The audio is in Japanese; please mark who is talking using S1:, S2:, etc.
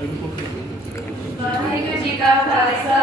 S1: Thank you, Father.